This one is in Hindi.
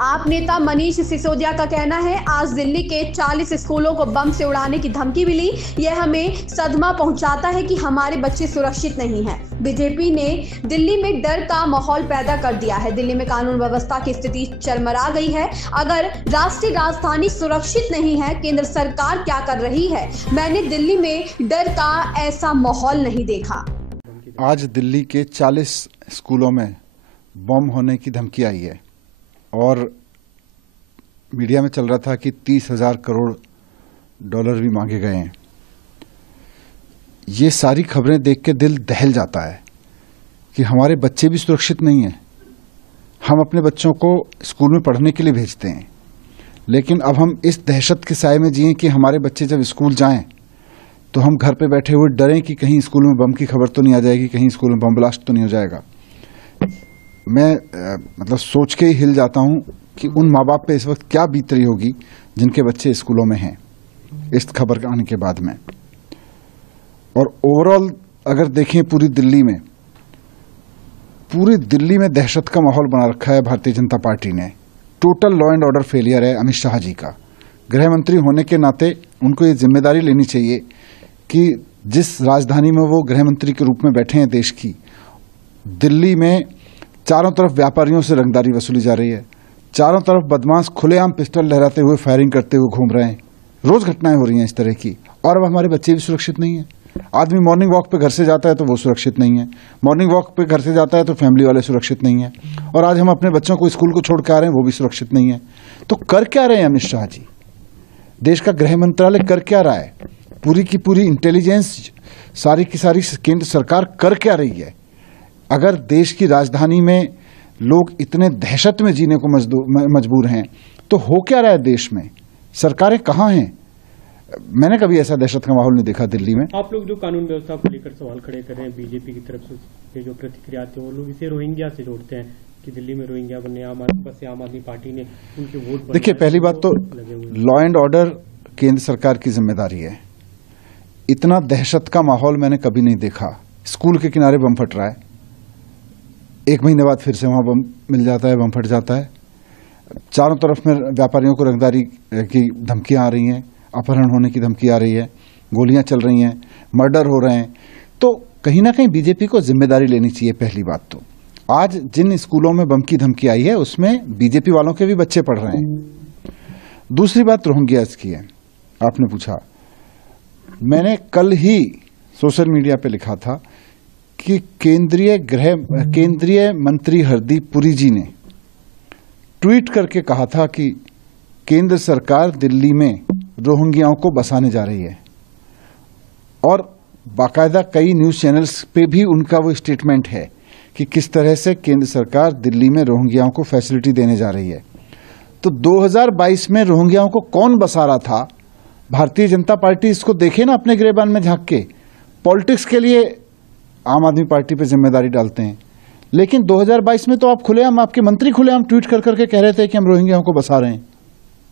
आप नेता मनीष सिसोदिया का कहना है, आज दिल्ली के 40 स्कूलों को बम से उड़ाने की धमकी मिली। यह हमें सदमा पहुंचाता है कि हमारे बच्चे सुरक्षित नहीं हैं। बीजेपी ने दिल्ली में डर का माहौल पैदा कर दिया है। दिल्ली में कानून व्यवस्था की स्थिति चरमरा गई है। अगर राष्ट्रीय राजधानी सुरक्षित नहीं है, केंद्र सरकार क्या कर रही है? मैंने दिल्ली में डर का ऐसा माहौल नहीं देखा। आज दिल्ली के 40 स्कूलों में बम होने की धमकी आई है और मीडिया में चल रहा था कि 30,000 करोड़ डॉलर भी मांगे गए हैं। ये सारी खबरें देख के दिल दहल जाता है कि हमारे बच्चे भी सुरक्षित नहीं हैं। हम अपने बच्चों को स्कूल में पढ़ने के लिए भेजते हैं, लेकिन अब हम इस दहशत के साए में जिए कि हमारे बच्चे जब स्कूल जाएं तो हम घर पे बैठे हुए डरें कि कहीं स्कूल में बम की खबर तो नहीं आ जाएगी, कहीं स्कूल में बम ब्लास्ट तो नहीं हो जाएगा। मैं सोच के ही हिल जाता हूं कि उन माँ बाप पे इस वक्त क्या बीत रही होगी जिनके बच्चे स्कूलों में हैं इस खबर आने के बाद में। और ओवरऑल अगर देखें पूरी दिल्ली में दहशत का माहौल बना रखा है भारतीय जनता पार्टी ने। Total law and order failure है अमित शाह जी का। गृह मंत्री होने के नाते उनको ये जिम्मेदारी लेनी चाहिए कि जिस राजधानी में वो गृह मंत्री के रूप में बैठे हैं देश की, दिल्ली में चारों तरफ व्यापारियों से रंगदारी वसूली जा रही है, चारों तरफ बदमाश खुलेआम पिस्टल लहराते हुए फायरिंग करते हुए घूम रहे हैं। रोज घटनाएं हो रही हैं इस तरह की, और अब हमारे बच्चे भी सुरक्षित नहीं हैं। आदमी मॉर्निंग वॉक पे घर से जाता है तो वो सुरक्षित नहीं है, मॉर्निंग वॉक पे घर से जाता है तो फैमिली वाले सुरक्षित नहीं है, और आज हम अपने बच्चों को स्कूल को छोड़ के आ रहे हैं वो भी सुरक्षित नहीं है। तो कर क्या रहे हैं अमित शाह जी? देश का गृह मंत्रालय कर क्या रहा है? पूरी की पूरी इंटेलिजेंस, सारी की सारी केंद्र सरकार कर क्या रही है? अगर देश की राजधानी में लोग इतने दहशत में जीने को मजबूर हैं तो हो क्या रहा है देश में? सरकारें कहाँ हैं? मैंने कभी ऐसा दहशत का माहौल नहीं देखा दिल्ली में। आप लोग जो कानून व्यवस्था को लेकर सवाल खड़े कर रहे हैं, बीजेपी की तरफ से जो प्रतिक्रिया आती है वो लोग इसे रोहिंग्या से जोड़ते हैं कि दिल्ली में रोहिंग्या बनने आम आदमी पार्टी ने उनके वोट। देखिए, पहली बात तो लॉ एंड ऑर्डर केंद्र सरकार की जिम्मेदारी है। इतना दहशत का माहौल मैंने कभी नहीं देखा। स्कूल के किनारे बम फट रहा है, 1 महीने बाद फिर से वहां बम मिल जाता है, बम फट जाता है। चारों तरफ में व्यापारियों को रंगदारी की धमकियां आ रही हैं, अपहरण होने की धमकी आ रही है, गोलियां चल रही हैं, मर्डर हो रहे हैं। तो कहीं ना कहीं बीजेपी को जिम्मेदारी लेनी चाहिए। पहली बात तो आज जिन स्कूलों में बम की धमकी आई है उसमें बीजेपी वालों के भी बच्चे पढ़ रहे हैं। दूसरी बात रोहिंग्यास की है। आपने पूछा, मैंने कल ही सोशल मीडिया पे लिखा था कि केंद्रीय मंत्री हरदीप पुरी जी ने ट्वीट करके कहा था कि केंद्र सरकार दिल्ली में रोहिंग्याओं को बसाने जा रही है, और बाकायदा कई न्यूज चैनल्स पे भी उनका वो स्टेटमेंट है कि किस तरह से केंद्र सरकार दिल्ली में रोहिंग्याओं को फैसिलिटी देने जा रही है। तो 2022 में रोहिंग्याओं को कौन बसा रहा था? भारतीय जनता पार्टी इसको देखे ना अपने गिरेबान में झांक के। पॉलिटिक्स के लिए आम आदमी पार्टी पे जिम्मेदारी डालते हैं, लेकिन 2022 में तो आप खुलेआम, आपके मंत्री खुलेआम ट्वीट कर करके कह रहे थे कि हम रोहिंग्याओं को बसा रहे हैं।